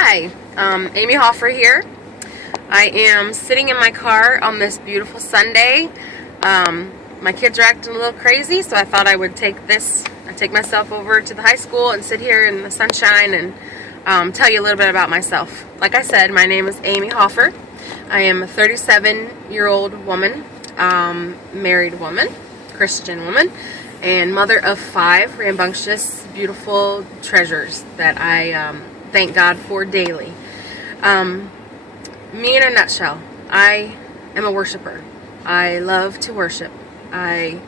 Hi, Amy Hoffer here. I am sitting in my car on this beautiful Sunday. My kids are acting a little crazy, so I thought I would take myself over to the high school and sit here in the sunshine and tell you a little bit about myself. Like I said, my name is Amy Hoffer. I am a 37-year-old woman, married woman, Christian woman, and mother of 5 rambunctious, beautiful treasures that I thank God for daily. Me in a nutshell, I am a worshiper. I love to worship. I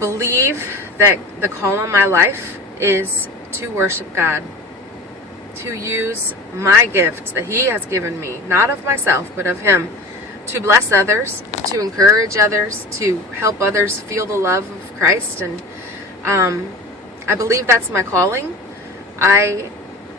believe that the call on my life is to worship God, to use my gifts that He has given me, not of myself, but of Him, to bless others, to encourage others, to help others feel the love of Christ. And I believe that's my calling. I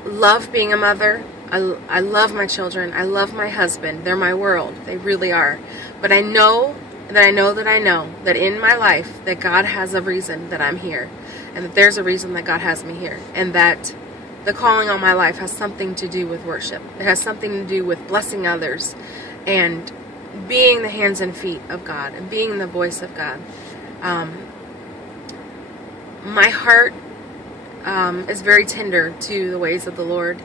love being a mother. I love my children. I love my husband. They're my world. They really are. But I know that in my life that God has a reason that I'm here, and that there's a reason that God has me here, and that the calling on my life has something to do with worship. It has something to do with blessing others and being the hands and feet of God and being the voice of God. My heart is very tender to the ways of the Lord,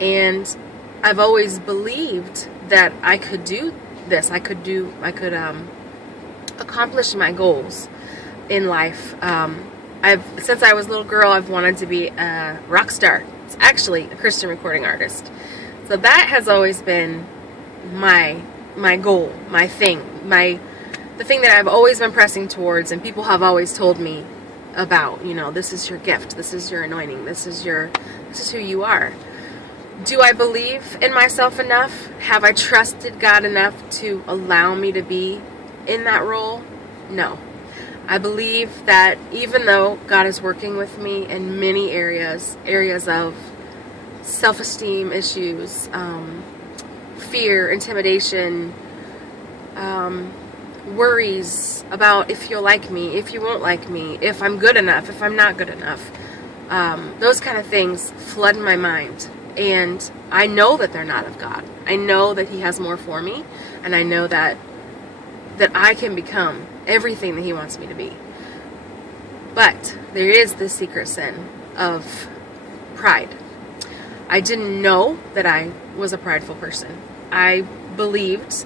and I've always believed that I could do this. I could accomplish my goals in life. Since I was a little girl, I've wanted to be a rock star. It's actually a Christian recording artist. So that has always been my goal, my thing, the thing that I've always been pressing towards, and people have always told me about, this is your gift, this is your anointing, this is who you are. Do I believe in myself enough? Have I trusted God enough to allow me to be in that role? No. I believe that even though God is working with me in many areas of self-esteem issues, fear, intimidation, worries about if you'll like me, if you won't like me, if I'm good enough, if I'm not good enough, those kind of things flood my mind. And I know that they're not of God. I know that He has more for me, and I know that I can become everything that He wants me to be. But there is this secret sin of pride. I didn't know that I was a prideful person. I believed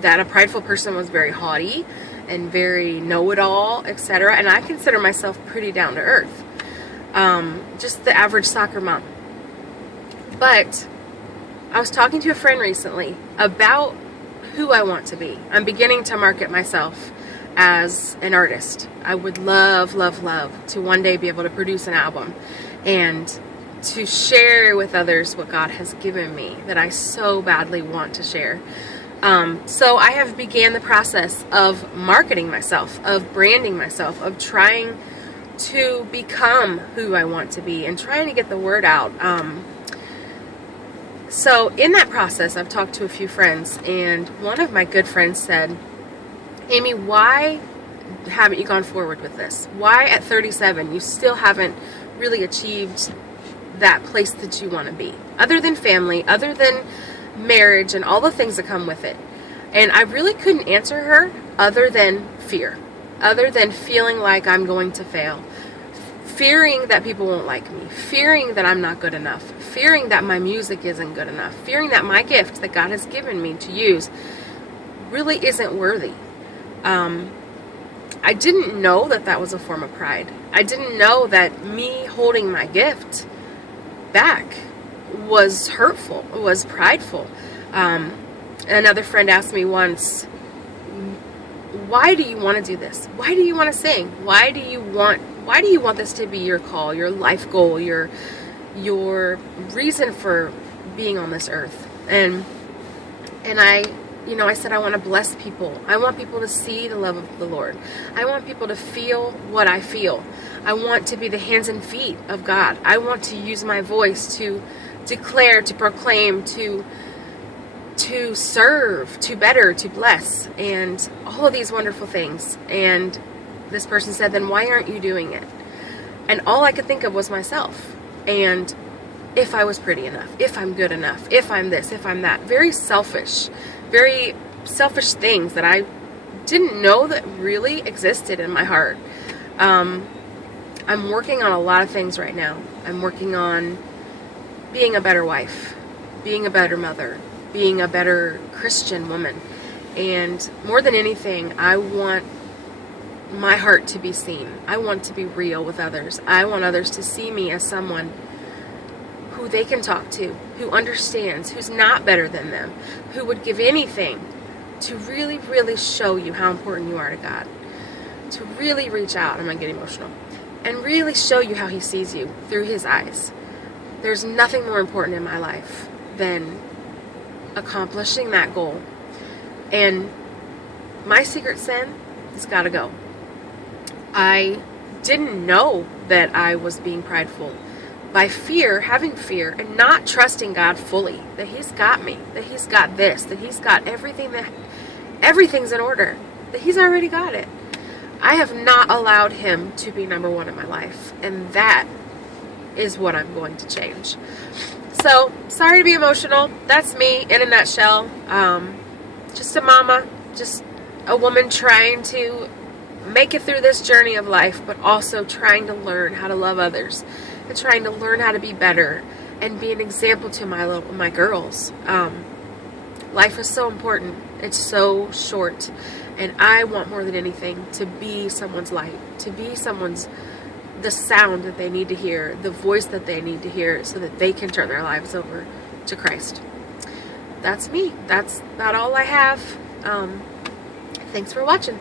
that a prideful person was very haughty and very know-it-all, etc. And I consider myself pretty down to earth. Just the average soccer mom. But I was talking to a friend recently about who I want to be. I'm beginning to market myself as an artist. I would love, love, love to one day be able to produce an album and to share with others what God has given me that I so badly want to share. So I have began the process of marketing myself, of branding myself, of trying to become who I want to be and trying to get the word out. So in that process, I've talked to a few friends, and one of my good friends said, Amy, why haven't you gone forward with this? Why at 37 you still haven't really achieved that place that you want to be? Other than family, other than marriage and all the things that come with it. And I really couldn't answer her other than fear. Other than feeling like I'm going to fail. Fearing that people won't like me, fearing that I'm not good enough, fearing that my music isn't good enough, fearing that my gift that God has given me to use really isn't worthy. I didn't know that was a form of pride. I didn't know that me holding my gift back was hurtful, was prideful. Another friend asked me once, why do you want to do this? Why do you want to sing? Why do you want this to be your call, your life goal, your reason for being on this earth? And I said, I want to bless people. I want people to see the love of the Lord. I want people to feel what I feel. I want to be the hands and feet of God. I want to use my voice to declare, to proclaim, to serve, to better, to bless, and all of these wonderful things. And this person said, then why aren't you doing it? And all I could think of was myself. And if I was pretty enough, if I'm good enough, if I'm this, if I'm that. Very selfish things that I didn't know that really existed in my heart. I'm working on a lot of things right now. I'm working on being a better wife, being a better mother, being a better Christian woman. And more than anything, I want my heart to be seen. I want to be real with others. I want others to see me as someone who they can talk to, who understands, who's not better than them, who would give anything to really, really show you how important you are to God. To really reach out, I'm going to get emotional, and really show you how He sees you through His eyes. There's nothing more important in my life than accomplishing that goal. And my secret sin has got to go. I didn't know that I was being prideful by having fear, and not trusting God fully, that He's got me, that He's got this, that He's got everything's in order, that He's already got it. I have not allowed Him to be number one in my life, and that is what I'm going to change. So, sorry to be emotional. That's me in a nutshell. Just a mama, just a woman trying to make it through this journey of life, but also trying to learn how to love others, and trying to learn how to be better and be an example to my girls. Life is so important. It's so short. And I want more than anything to be someone's light, to be the sound that they need to hear, the voice that they need to hear, so that they can turn their lives over to Christ. That's me. That's about all I have. Thanks for watching.